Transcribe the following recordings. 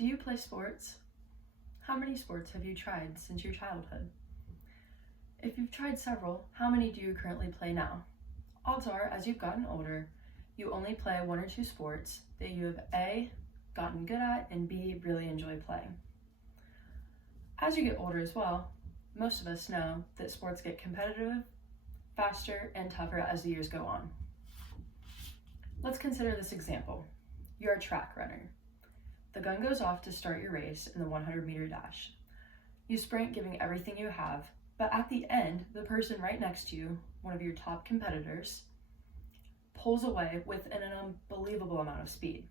Do you play sports? How many sports have you tried since your childhood? If you've tried several, how many do you currently play now? Odds are, as you've gotten older, you only play one or two sports that you have A, gotten good at, and B, really enjoy playing. As you get older as well, most of us know that sports get competitive, faster, and tougher as the years go on. Let's consider this example. You're a track runner. The gun goes off to start your race in the 100-meter dash. You sprint giving everything you have, but at the end, the person right next to you, one of your top competitors, pulls away with an unbelievable amount of speed.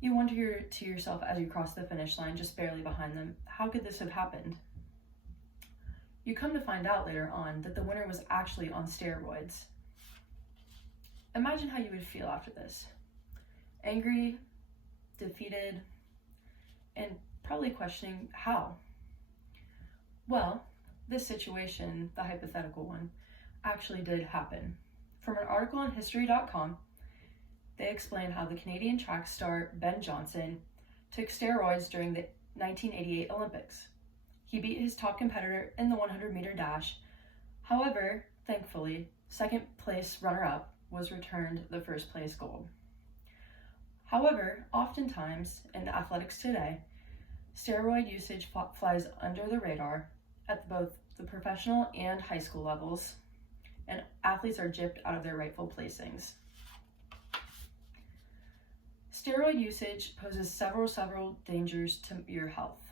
You wonder to yourself as you cross the finish line just barely behind them, how could this have happened? You come to find out later on that the winner was actually on steroids. Imagine how you would feel after this. Angry, defeated, and probably questioning how. Well, this situation, the hypothetical one, actually did happen. From an article on history.com, they explain how the Canadian track star Ben Johnson took steroids during the 1988 Olympics. He beat his top competitor in the 100-meter dash. However, thankfully, second place runner-up was returned the first place gold. However, oftentimes in athletics today, steroid usage flies under the radar at both the professional and high school levels, and athletes are gypped out of their rightful placings. Steroid usage poses several dangers to your health,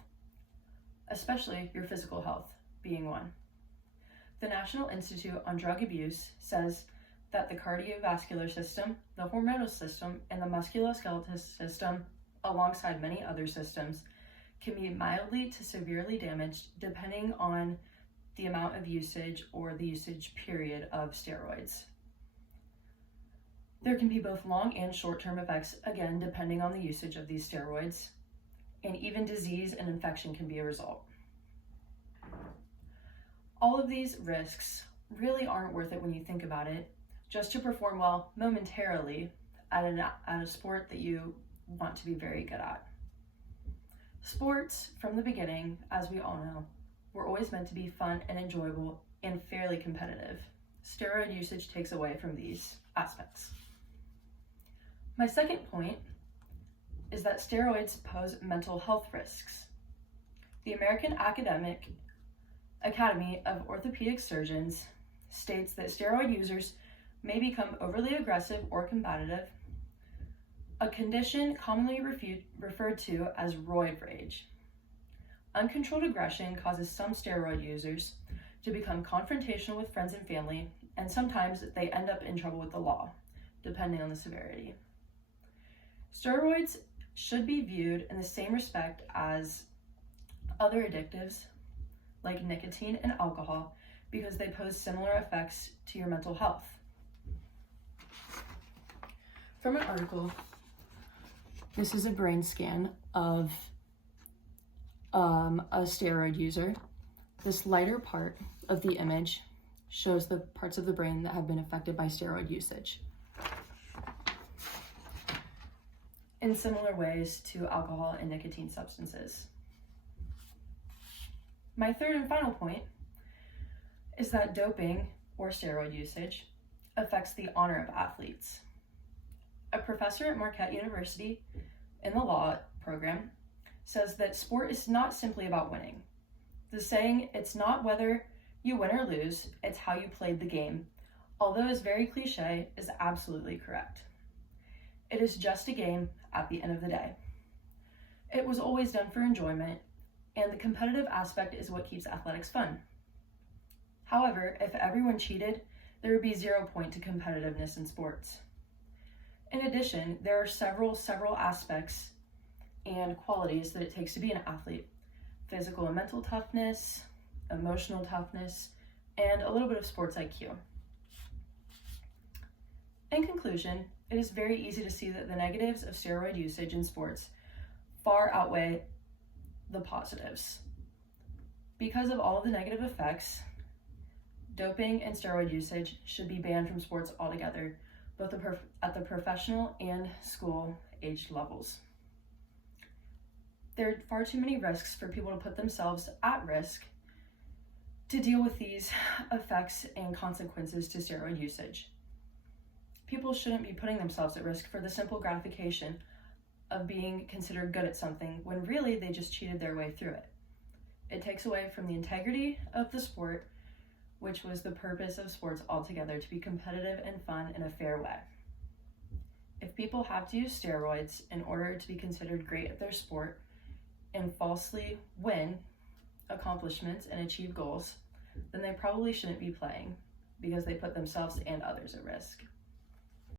especially your physical health being one. The National Institute on Drug Abuse says that the cardiovascular system, the hormonal system, and the musculoskeletal system, alongside many other systems, can be mildly to severely damaged depending on the amount of usage or the usage period of steroids. There can be both long and short-term effects, again, depending on the usage of these steroids, and even disease and infection can be a result. All of these risks really aren't worth it when you think about it, just to perform well momentarily at a sport that you want to be very good at. Sports, from the beginning, as we all know, were always meant to be fun and enjoyable and fairly competitive. Steroid usage takes away from these aspects. My second point is that steroids pose mental health risks. The American Academy of Orthopedic Surgeons states that steroid users may become overly aggressive or combative, a condition commonly referred to as roid rage. Uncontrolled aggression causes some steroid users to become confrontational with friends and family, and sometimes they end up in trouble with the law, depending on the severity. Steroids should be viewed in the same respect as other addictives like nicotine and alcohol because they pose similar effects to your mental health. From an article, this is a brain scan of a steroid user. This lighter part of the image shows the parts of the brain that have been affected by steroid usage, in similar ways to alcohol and nicotine substances. My third and final point is that doping or steroid usage affects the honor of athletes. A professor at Marquette University in the law program says that sport is not simply about winning. The saying, "It's not whether you win or lose, it's how you played the game," although it's very cliche, is absolutely correct. It is just a game at the end of the day. It was always done for enjoyment, and the competitive aspect is what keeps athletics fun. However, if everyone cheated, there would be 0 point to competitiveness in sports. In addition, there are several aspects and qualities that it takes to be an athlete: physical and mental toughness, emotional toughness, and a little bit of sports IQ. In conclusion, it is very easy to see that the negatives of steroid usage in sports far outweigh the positives. Because of all of the negative effects, doping and steroid usage should be banned from sports altogether, both at the, at the, at the professional and school age levels. There are far too many risks for people to put themselves at risk to deal with these effects and consequences to steroid usage. People shouldn't be putting themselves at risk for the simple gratification of being considered good at something when really they just cheated their way through it. It takes away from the integrity of the sport, which was the purpose of sports altogether, to be competitive and fun in a fair way. If people have to use steroids in order to be considered great at their sport and falsely win accomplishments and achieve goals, then they probably shouldn't be playing because they put themselves and others at risk.